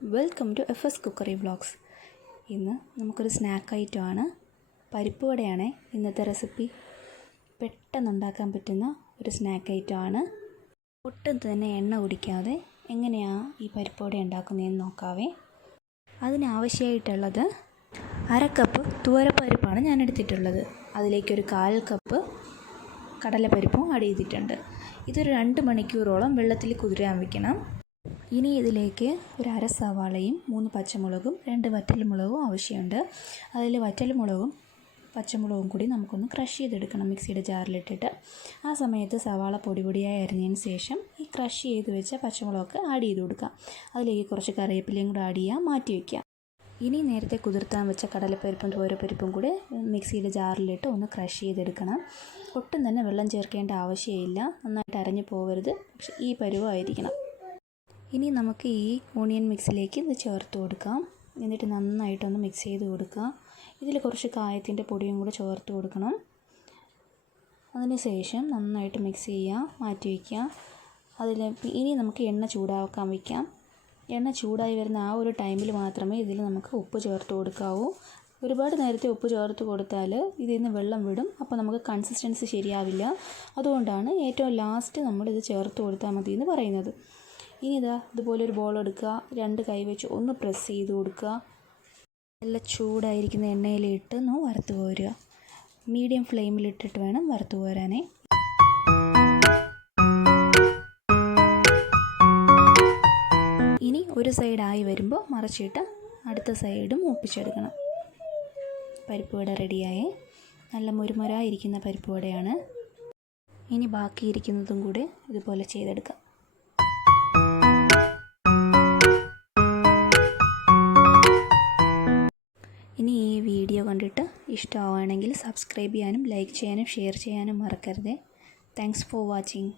Welcome to fscookeryvlogs. ഇന്ന് നമുക്കൊരു snack ഐറ്റമാണ് പരിപ്പുവടയാണ് ഇന്നത്തെ റെസിപ്പി. പെട്ടെന്ന് ഉണ്ടാക്കാൻ പറ്റുന്ന ഒരു സ്നാക്ക് ഐറ്റമാണ്. ഒട്ടും തന്നെ എണ്ണ കുടിക്കാതെ എങ്ങനെയാണ് ഈ പരിപ്പുവട ഉണ്ടാക്കുന്നതെന്ന് നോക്കാവേ. അതിനാവശ്യമായിട്ടുള്ളത് 1/2 കപ്പ് തുവരപ്പരിപ്പാണ് ഞാൻ എടുത്തിട്ടുള്ളത്. അതിലേക്കൊരു 1/4 കപ്പ് കടലപ്പരിപ്പും ആഡ് ചെയ്തിട്ടുണ്ട്. ഇതൊരു 2 മണിക്കൂറോളം വെള്ളത്തിൽ കുതിരാൻ വയ്ക്കണം. ഇനി ഇതിലേക്ക് ഒരു 1/2 സവാളയും 3 പച്ചമുളകും 2 വറ്റൽമുളകും ആവശ്യമുണ്ട്. അതിൽ വറ്റൽമുളകും പച്ചമുളകും കൂടി നമുക്കൊന്ന് ക്രഷ് ചെയ്തെടുക്കണം മിക്സിയുടെ ജാറിലിട്ടിട്ട്. ആ സമയത്ത് സവാള പൊടിയായി അരിഞ്ഞതിന് ശേഷം ഈ ക്രഷ് ചെയ്ത് വെച്ച പച്ചമുളകൊക്കെ ആഡ് ചെയ്ത് കൊടുക്കാം. അതിലേക്ക് കുറച്ച് കറിവേപ്പിലയും കൂടി ആഡ് ചെയ്യുക, മാറ്റി വയ്ക്കുക. ഇനി നേരത്തെ കുതിർത്താൻ വെച്ച കടലപ്പരിപ്പും തുവരപ്പരിപ്പും കൂടി മിക്സിയുടെ ജാറിലിട്ട് ഒന്ന് ക്രഷ് ചെയ്തെടുക്കണം. ഒട്ടും തന്നെ വെള്ളം ചേർക്കേണ്ട ആവശ്യമില്ല, നന്നായിട്ട് അരഞ്ഞു പോകരുത്, പക്ഷേ ഈ പരുവമായിരിക്കണം. ഇനി നമുക്ക് ഈ ഓണിയൻ മിക്സിലേക്ക് ഇത് ചേർത്ത് കൊടുക്കാം. എന്നിട്ട് നന്നായിട്ടൊന്ന് മിക്സ് ചെയ്ത് കൊടുക്കുക. ഇതിൽ കുറച്ച് കായത്തിൻ്റെ പൊടിയും കൂടെ ചേർത്ത് കൊടുക്കണം. അതിന് ശേഷം നന്നായിട്ട് മിക്സ് ചെയ്യുക, മാറ്റി വയ്ക്കുക. ഇനി നമുക്ക് എണ്ണ ചൂടാക്കാൻ വയ്ക്കാം. എണ്ണ ചൂടായി വരുന്ന ആ ഒരു ടൈമിൽ മാത്രമേ ഇതിൽ നമുക്ക് ഉപ്പ് ചേർത്ത് കൊടുക്കാവൂ. ഒരുപാട് നേരത്തെ ഉപ്പ് ചേർത്ത് കൊടുത്താൽ ഇതിൽ നിന്ന് വെള്ളം വിടും, അപ്പോൾ നമുക്ക് കൺസിസ്റ്റൻസി ശരിയാവില്ല. അതുകൊണ്ടാണ് ഏറ്റവും ലാസ്റ്റ് നമ്മളിത് ചേർത്ത് കൊടുത്താൽ മതി എന്ന് പറയുന്നത്. ഇനി ഇതുപോലൊരു ബോൾ എടുക്കുക, 2 കൈ വെച്ച് ഒന്ന് പ്രസ് ചെയ്ത് കൊടുക്കുക. നല്ല ചൂടായിരിക്കുന്ന എണ്ണയിലിട്ട് ഒന്ന് വറുത്ത് കോരുക. മീഡിയം ഫ്ലെയിമിലിട്ടിട്ട് വേണം വറുത്ത് കോരാനേ. ഇനി ഒരു സൈഡായി വരുമ്പോൾ മറിച്ചിട്ട് അടുത്ത സൈഡും ഒപ്പിച്ചെടുക്കണം. പരിപ്പുവട റെഡിയായേ. നല്ല മുരുമുരായിരിക്കുന്ന പരിപ്പുവടയാണ്. ഇനി ബാക്കിയിരിക്കുന്നതും കൂടി ഇതുപോലെ ചെയ്തെടുക്കാം. ഇനി ഈ വീഡിയോ കണ്ടിട്ട് ഇഷ്ടമാവുകയാണെങ്കിൽ സബ്സ്ക്രൈബ് ചെയ്യാനും ലൈക്ക് ചെയ്യാനും ഷെയർ ചെയ്യാനും മറക്കരുത്. Thanks for watching.